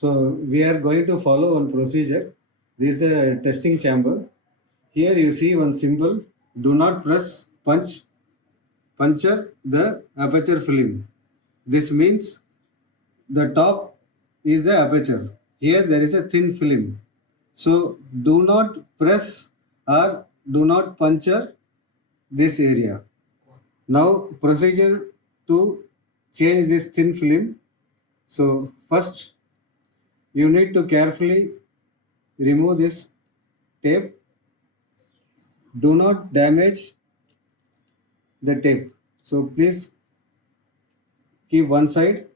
So we are going to follow one procedure. This is a testing chamber. Here you see one symbol. Do not press puncture the aperture film. This means the top is the aperture. Here there is a thin film. So do not press or do not puncture this area. Now procedure to change this thin film. So first you need to carefully remove this tape. Do not damage the tape. So please keep one side.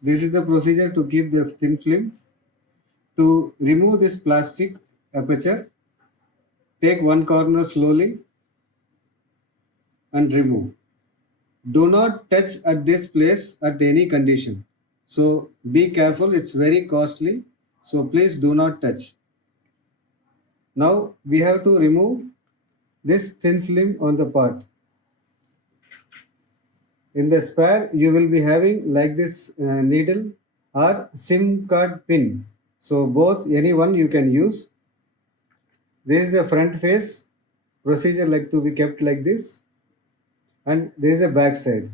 This is the procedure to keep the thin film. To remove this plastic aperture, take one corner slowly and remove. Do not touch at this place at any condition. So be careful, it's very costly. So please do not touch. Now we have to remove this thin film on the part. In the spare, you will be having like this needle or SIM card pin. So both, any one you can use. This is the front face. Procedure like to be kept like this. And there is a back side.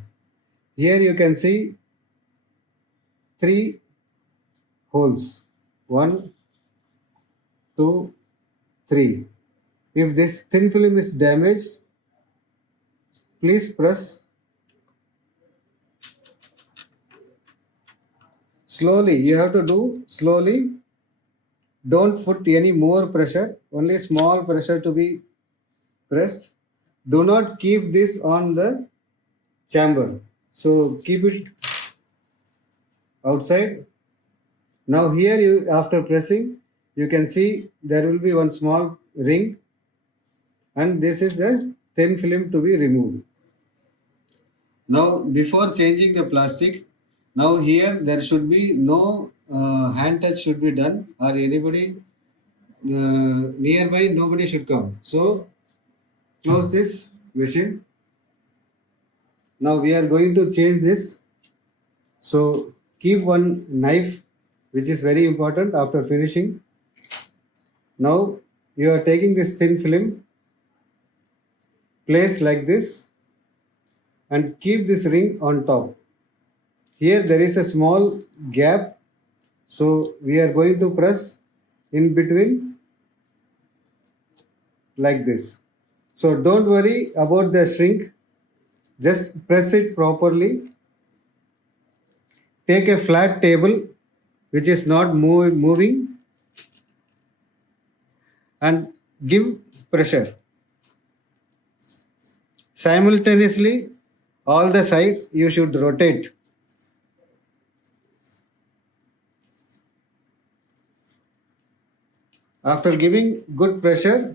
Here you can see 3 holes. 1, 2, 3. If this thin film is damaged, please press slowly. You have to do slowly. Don't put any more pressure. Only small pressure to be pressed. Do not keep this on the chamber. So keep it outside. Now here you, after pressing, you can see there will be one small ring, and this is the thin film to be removed. Now before changing the plastic, now here there should be no hand touch should be done, or anybody nearby, nobody should come. So close this machine. Now we are going to change this. So keep one knife, which is very important after finishing. Now you are taking this thin film, place like this, and keep this ring on top. Here there is a small gap, so we are going to press in between like this. So don't worry about the shrink, just press it properly. Take a flat table which is not moving and give pressure. Simultaneously, all the sides you should rotate. After giving good pressure,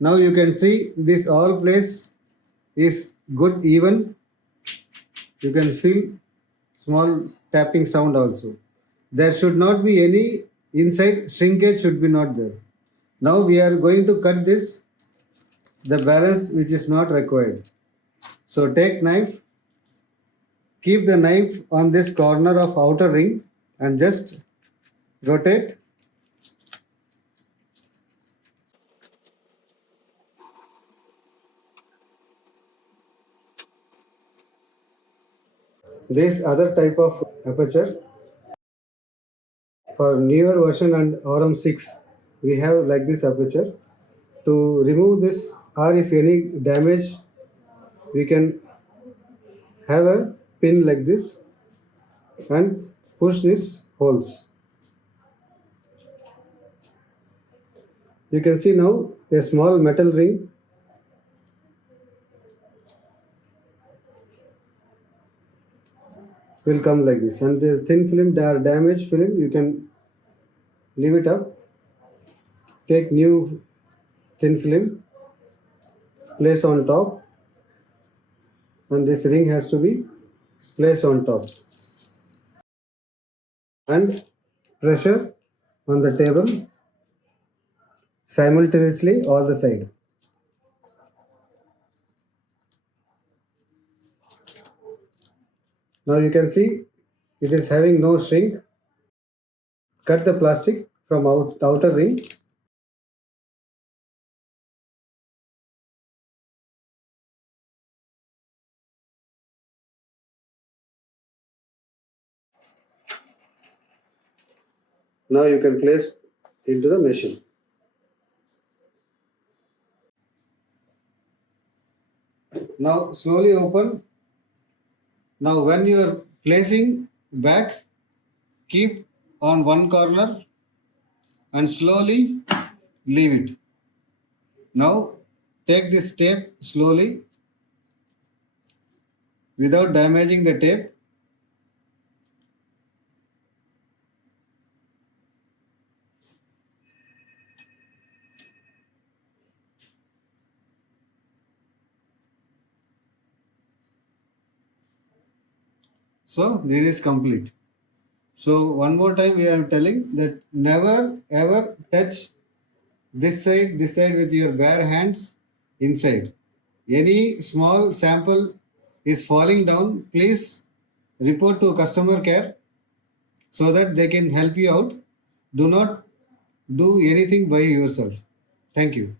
now you can see this all place is good even. You can feel small tapping sound also. There should not be any inside shrinkage should be not there. Now we are going to cut this, the balance which is not required. So take knife, keep the knife on this corner of outer ring and just rotate. This other type of aperture for newer version and RM6, we have like this aperture. To remove this or if any damage, we can have a pin like this and push these holes. You can see now a small metal ring. Will come like this, and the thin film, damaged film, you can leave it up. Take new thin film, place on top, and this ring has to be placed on top, and pressure on the table simultaneously all the side. Now you can see it is having no shrink. Cut the plastic from outer ring. Now you can place into the machine. Now slowly open. Now when you are placing back, keep on one corner and slowly leave it. Now take this tape slowly without damaging the tape. So this is complete. So one more time we are telling that never ever touch this side with your bare hands inside. Any small sample is falling down, please report to customer care so that they can help you out. Do not do anything by yourself. Thank you.